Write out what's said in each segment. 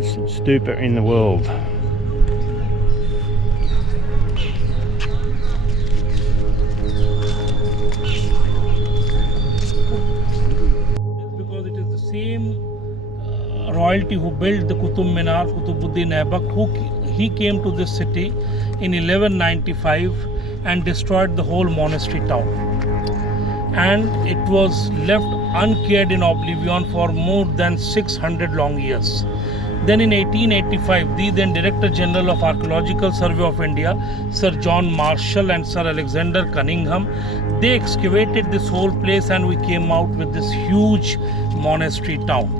oldest stupa in the world. Because it is the same royalty who built the Qutub Minar, Qutubuddin Aibak, he came to this city in 1195 and destroyed the whole monastery town. And it was left uncared in oblivion for more than 600 long years. Then in 1885, the then Director General of Archaeological Survey of India, Sir John Marshall and Sir Alexander Cunningham, they excavated this whole place and we came out with this huge monastery town.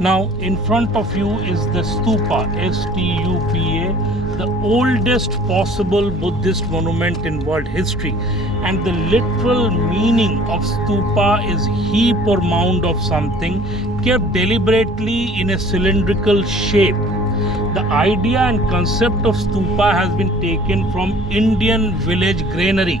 Now in front of you is the stupa, S-T-U-P-A, the oldest possible Buddhist monument in world history. And the literal meaning of stupa is heap or mound of something kept deliberately in a cylindrical shape. The idea and concept of stupa has been taken from Indian village granary.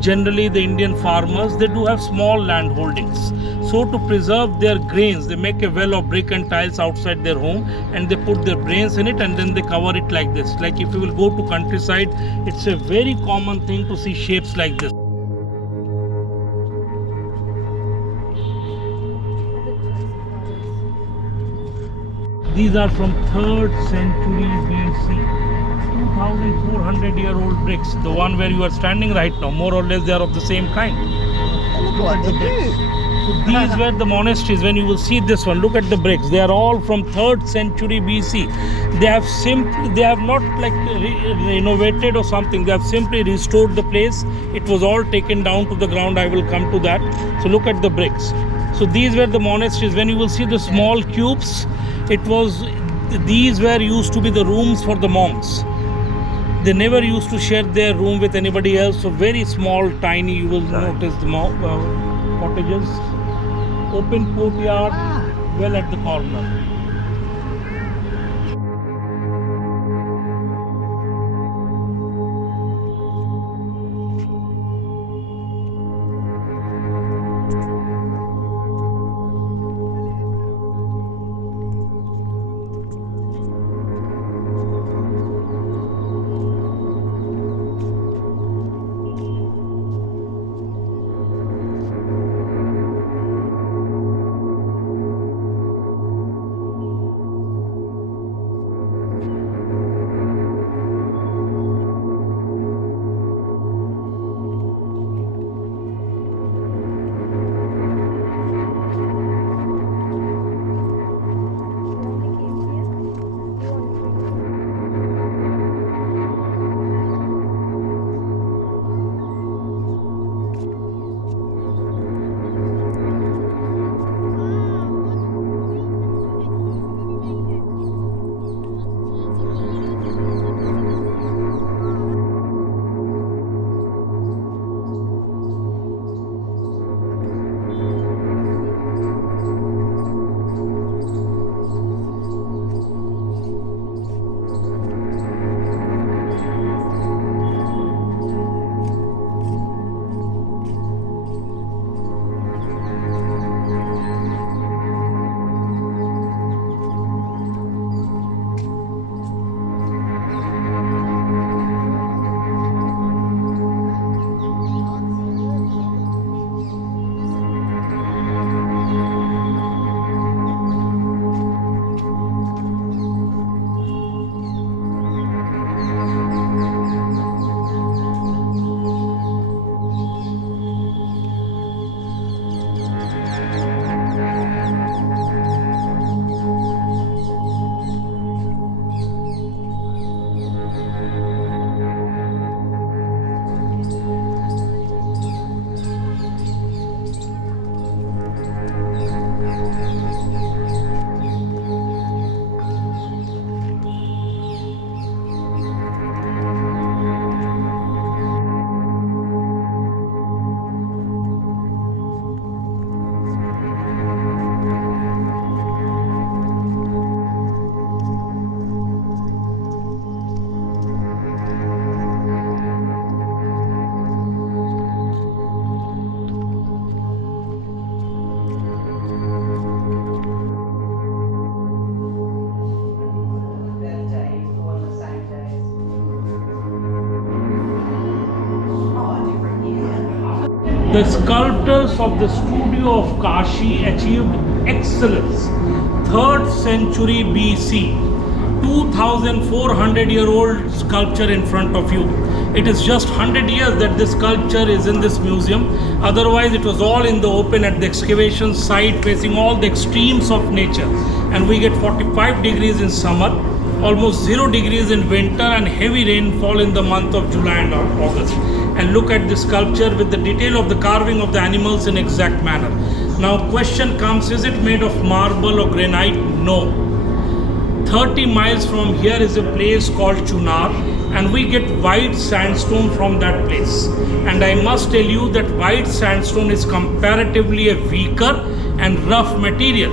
Generally the Indian farmers, they do have small land holdings. So to preserve their grains, they make a well of brick and tiles outside their home and they put their grains in it and then they cover it like this. Like if you will go to countryside, it's a very common thing to see shapes like this. These are from 3rd century BC. 2,400-year-old bricks. The one where you are standing right now, more or less they are of the same kind. Look what they do. So these were the monasteries. When you will see this one, look at the bricks. They are all from 3rd century BC. They have not like renovated or something. They have simply restored the place. It was all taken down to the ground. I will come to that. So look at the bricks. So these were the monasteries. When you will see the small cubes, these were used to be the rooms for the monks. They never used to share their room with anybody else. So very small, tiny, you will notice the cottages. Open courtyard, well at the corner. The sculptors of the studio of Kashi achieved excellence. 3rd century BC, 2,400-year-old sculpture in front of you. It is just 100 years that this sculpture is in this museum. Otherwise, it was all in the open at the excavation site, facing all the extremes of nature. And we get 45 degrees in summer, almost 0 degrees in winter, and heavy rainfall in the month of July and August. And look at the sculpture with the detail of the carving of the animals in exact manner. Now, question comes: is it made of marble or granite? No. 30 miles from here is a place called Chunar, and we get white sandstone from that place. And I must tell you that white sandstone is comparatively a weaker and rough material.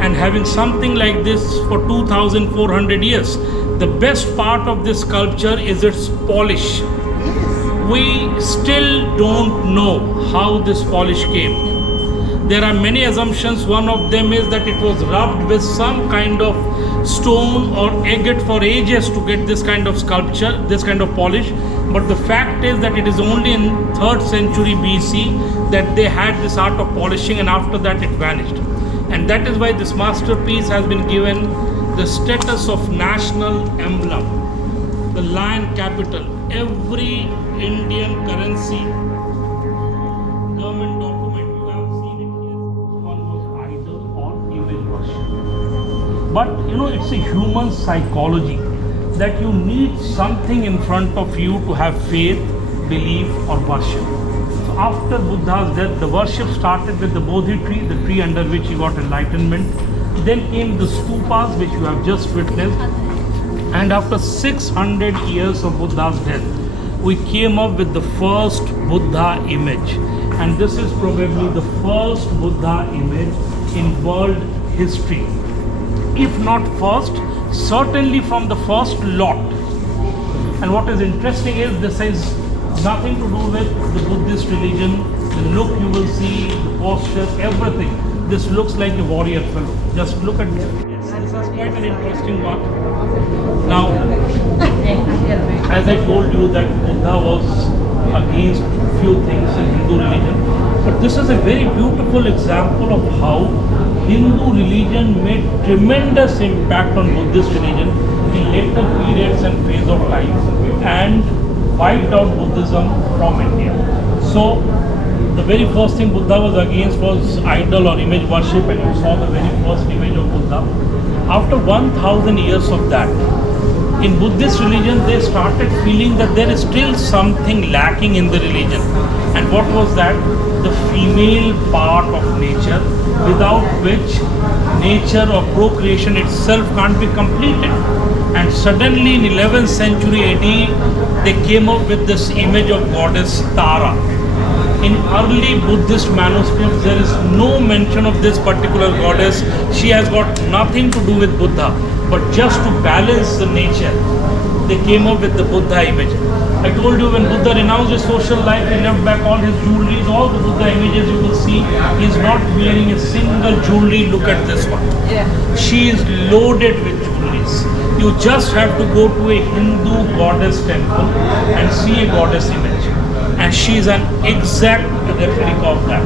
And having something like this for 2,400 years, the best part of this sculpture is its polish. We still don't know how this polish came. There are many assumptions. One of them is that it was rubbed with some kind of stone or agate for ages to get this kind of sculpture, this kind of polish. But the fact is that it is only in 3rd century BC that they had this art of polishing, and after that it vanished. And that is why this masterpiece has been given the status of national emblem, the lion capital. Every Indian currency, government document, you have seen it here. One was idol or image worship. But it's a human psychology that you need something in front of you to have faith, belief, or worship. So after Buddha's death, the worship started with the Bodhi tree, the tree under which he got enlightenment. Then came the stupas, which you have just witnessed. And after 600 years of Buddha's death, we came up with the first Buddha image. And this is probably the first Buddha image in world history. If not first, certainly from the first lot. And what is interesting is this has nothing to do with the Buddhist religion. The look you will see, the posture, everything. This looks like a warrior fellow. Just look at this. Yes, this is quite an interesting one. Now, as I told you that Buddha was against few things in Hindu religion, but this is a very beautiful example of how Hindu religion made tremendous impact on Buddhist religion in later periods and phase of time, and wiped out Buddhism from India. So the very first thing Buddha was against was idol or image worship, and you saw the very first image of Buddha. After 1,000 years of that, in Buddhist religion, they started feeling that there is still something lacking in the religion. And what was that? The female part of nature, without which nature or procreation itself can't be completed. And suddenly in 11th century AD, they came up with this image of goddess Tara. In early Buddhist manuscripts, there is no mention of this particular goddess. She has got nothing to do with Buddha, but just to balance the nature, they came up with the Buddha image. I told you when Buddha renounced his social life, he left back all his jewelry, all the Buddha images you will see. He is not wearing a single jewelry. Look at this one. Yeah. She is loaded with jewelries. You just have to go to a Hindu goddess temple and see a goddess image. And she is an exact replica of that.